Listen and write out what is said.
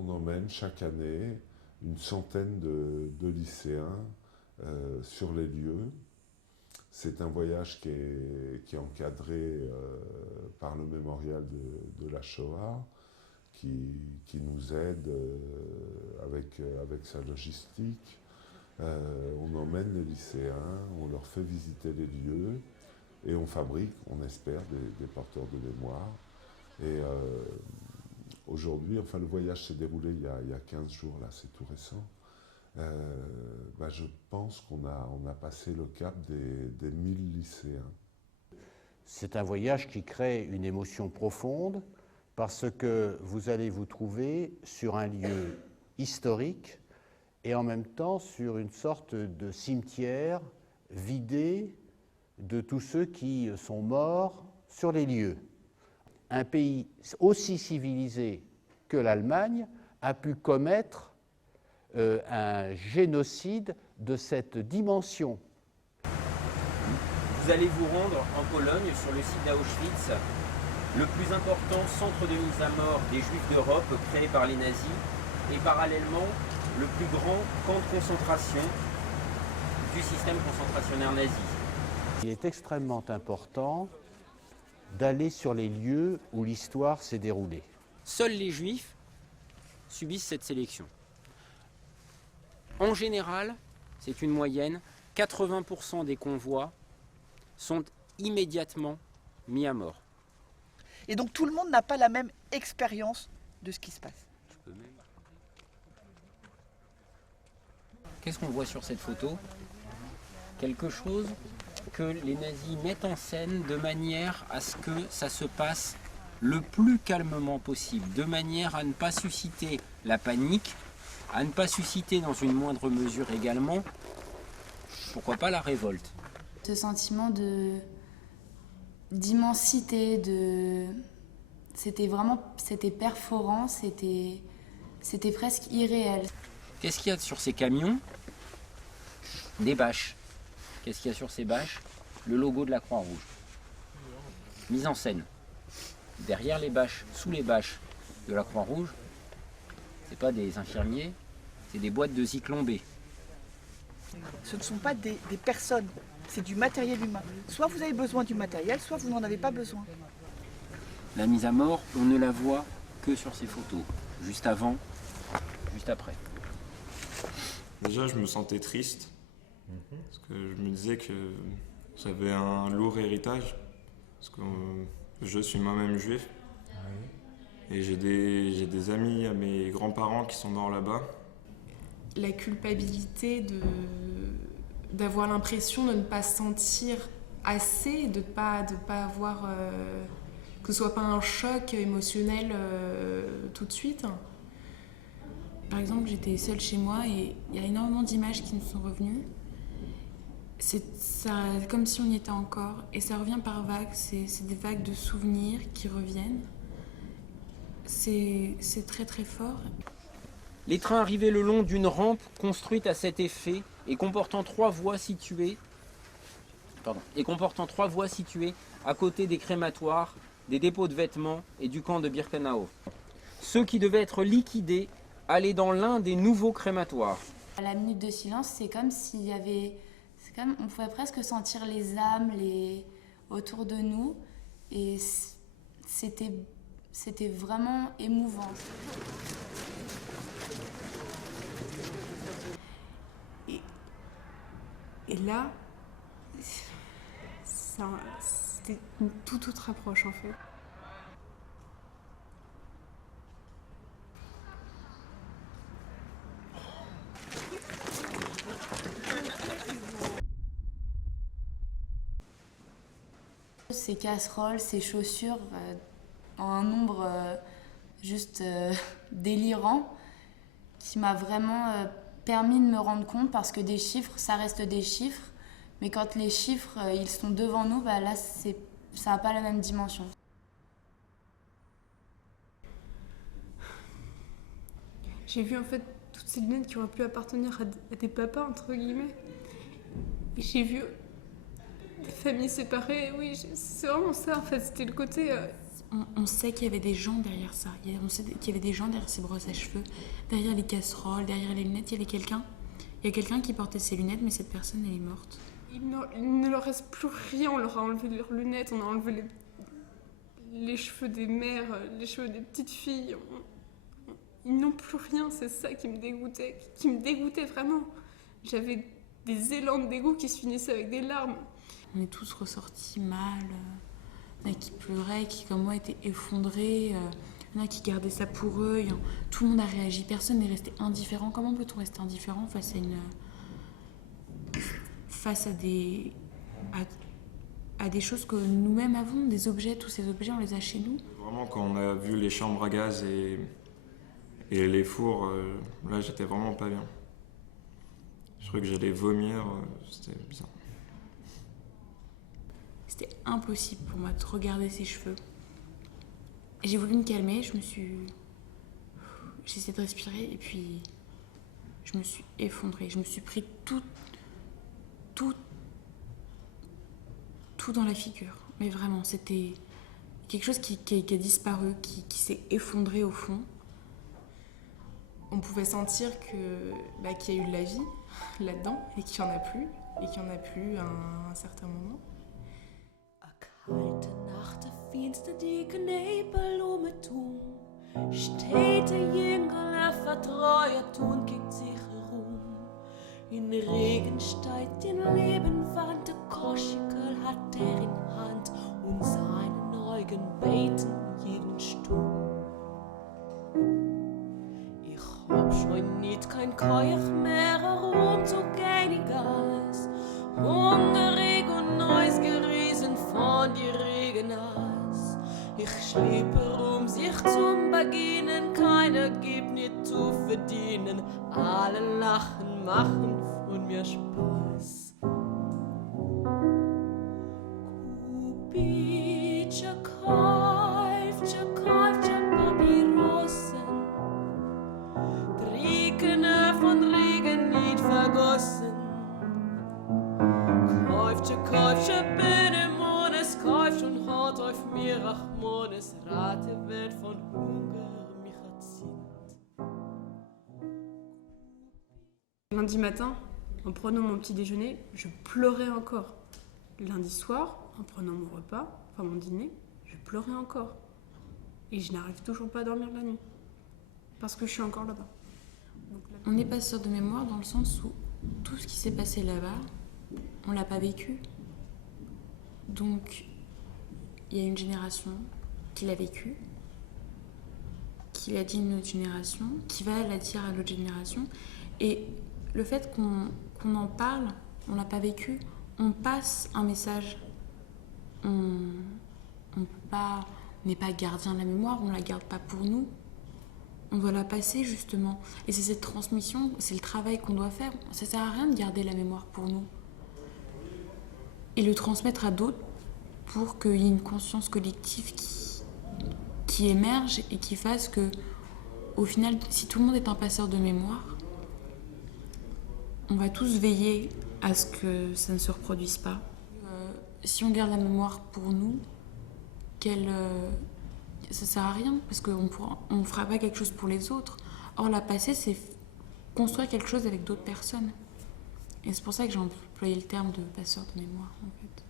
on emmène chaque année une centaine de lycéens sur les lieux. C'est un voyage qui est encadré par le mémorial de la Shoah, qui nous aide avec sa logistique. On emmène les lycéens, on leur fait visiter les lieux et on fabrique, on espère, des porteurs de mémoire. Et aujourd'hui, enfin le voyage s'est déroulé il y a 15 jours, là c'est tout récent. Je pense qu'on a passé le cap des 1000 lycéens. C'est un voyage qui crée une émotion profonde parce que vous allez vous trouver sur un lieu historique et en même temps sur une sorte de cimetière vidé de tous ceux qui sont morts sur les lieux. Un pays aussi civilisé que l'Allemagne a pu commettre un génocide de cette dimension. Vous allez vous rendre en Pologne sur le site d'Auschwitz, le plus important centre de mise à mort des Juifs d'Europe créé par les nazis et parallèlement le plus grand camp de concentration du système concentrationnaire nazi. Il est extrêmement important d'aller sur les lieux où l'histoire s'est déroulée. Seuls les Juifs subissent cette sélection. En général, c'est une moyenne, 80% des convois sont immédiatement mis à mort. Et donc tout le monde n'a pas la même expérience de ce qui se passe. Qu'est-ce qu'on voit sur cette photo? Quelque chose que les nazis mettent en scène de manière à ce que ça se passe le plus calmement possible, de manière à ne pas susciter la panique, à ne pas susciter dans une moindre mesure également, pourquoi pas la révolte. Ce sentiment d'immensité, c'était perforant, c'était presque irréel. Qu'est-ce qu'il y a sur ces camions? Des bâches. Qu'est-ce qu'il y a sur ces bâches? Le logo de la Croix-Rouge. Mise en scène. Derrière les bâches, sous les bâches de la Croix-Rouge, c'est pas des infirmiers, c'est des boîtes de Zyklon B. Ce ne sont pas des personnes, c'est du matériel humain. Soit vous avez besoin du matériel, soit vous n'en avez pas besoin. La mise à mort, on ne la voit que sur ces photos. Juste avant, juste après. Déjà, je me sentais triste, parce que je me disais que j'avais un lourd héritage, parce que je suis moi-même juif, et j'ai des amis à mes grands-parents qui sont morts là-bas. La culpabilité d'avoir l'impression de ne pas se sentir assez, de ne pas avoir... que ce soit pas un choc émotionnel tout de suite. Par exemple, j'étais seule chez moi et il y a énormément d'images qui me sont revenues. C'est comme si on y était encore. Et ça revient par vagues, c'est des vagues de souvenirs qui reviennent. C'est très très fort. Les trains arrivaient le long d'une rampe construite à cet effet et comportant trois voies situées à côté des crématoires, des dépôts de vêtements et du camp de Birkenau. Ceux qui devaient être liquidés allaient dans l'un des nouveaux crématoires. À la minute de silence, c'est comme s'il y avait... on pouvait presque sentir les âmes autour de nous et c'était vraiment émouvant. Et là, c'était une toute autre approche en fait. Ces casseroles, ces chaussures, en un nombre juste délirant, qui m'a vraiment permis de me rendre compte, parce que des chiffres, ça reste des chiffres, mais quand les chiffres, ils sont devant nous, là, ça n'a pas la même dimension. J'ai vu en fait toutes ces lunettes qui auraient pu appartenir à des papas, entre guillemets. Et j'ai vu des familles séparées, oui, c'est vraiment ça en fait, c'était le côté... on sait qu'il y avait des gens derrière ça. On sait qu'il y avait des gens derrière ces brosses à cheveux, derrière les casseroles, derrière les lunettes. Il y avait quelqu'un. Il y a quelqu'un qui portait ses lunettes, mais cette personne, elle est morte. Il ne leur reste plus rien. On leur a enlevé leurs lunettes, on a enlevé les cheveux des mères, les cheveux des petites filles. Ils n'ont plus rien, c'est ça qui me dégoûtait vraiment. J'avais des élans de dégoût qui se finissaient avec des larmes. On est tous ressortis mal. Il y en a qui pleuraient, qui comme moi étaient effondrés. Il y en a qui gardaient ça pour eux. Tout le monde a réagi, personne n'est resté indifférent. Comment peut-on rester indifférent face à des choses que nous-mêmes avons, des objets, tous ces objets, on les a chez nous. Vraiment, quand on a vu les chambres à gaz et les fours, là j'étais vraiment pas bien. Je crois que j'allais vomir, c'était bizarre. C'était impossible pour moi de regarder ses cheveux. J'ai voulu me calmer, j'ai essayé de respirer et puis je me suis effondrée. Je me suis pris tout dans la figure. Mais vraiment, c'était quelque chose qui a disparu, qui s'est effondré au fond. On pouvait sentir qu'il y a eu de la vie là-dedans et qu'il n'y en a plus. Et qu'il n'y en a plus à un certain moment. Kalte Nacht, der finster dicke Nebel um mich herum. Steht der Jüngel, vertreuert und geht sich herum. In Regen steigt den Lebenwand, der Koschikel hat er in Hand und seine Augen beten jeden Sturm. Ich hab schon nicht kein Keuch mehr herumzugehen, Gas. Hungrig und neugerissen von die Regenhass. Ich schleppe sich zum Beginnen, keiner gibt nicht zu verdienen. Alle lachen, machen von mir Spaß. Kubitsche kauft, Papyrossen. Trickene von Regen nicht vergossen. Kaufje, Benemones, kaufje und hat auf mir Rachmones, Rate wird von Hunger mich erzieht. Lundi matin, en prenant mon petit déjeuner, je pleurais encore. Lundi soir, en prenant mon repas, enfin mon dîner, je pleurais encore. Et je n'arrive toujours pas à dormir la nuit. Parce que je suis encore là-bas. On n'est pas sûr de mémoire dans le sens où tout ce qui s'est passé là-bas, on l'a pas vécu. Donc, il y a une génération qui l'a vécu, qui l'a dit à une autre génération, qui va la dire à l'autre génération. Et le fait qu'on en parle, on l'a pas vécu, on passe un message. On n'est pas gardien de la mémoire, on la garde pas pour nous. On doit la passer justement. Et c'est cette transmission, c'est le travail qu'on doit faire. Ça sert à rien de garder la mémoire pour nous. Et le transmettre à d'autres pour qu'il y ait une conscience collective qui émerge et qui fasse que, au final, si tout le monde est un passeur de mémoire, on va tous veiller à ce que ça ne se reproduise pas. Si on garde la mémoire pour nous, ça sert à rien parce qu'on ne fera pas quelque chose pour les autres. Or, la passer, c'est construire quelque chose avec d'autres personnes. Et c'est pour ça que j'ai employé le terme de passeur de mémoire, en fait.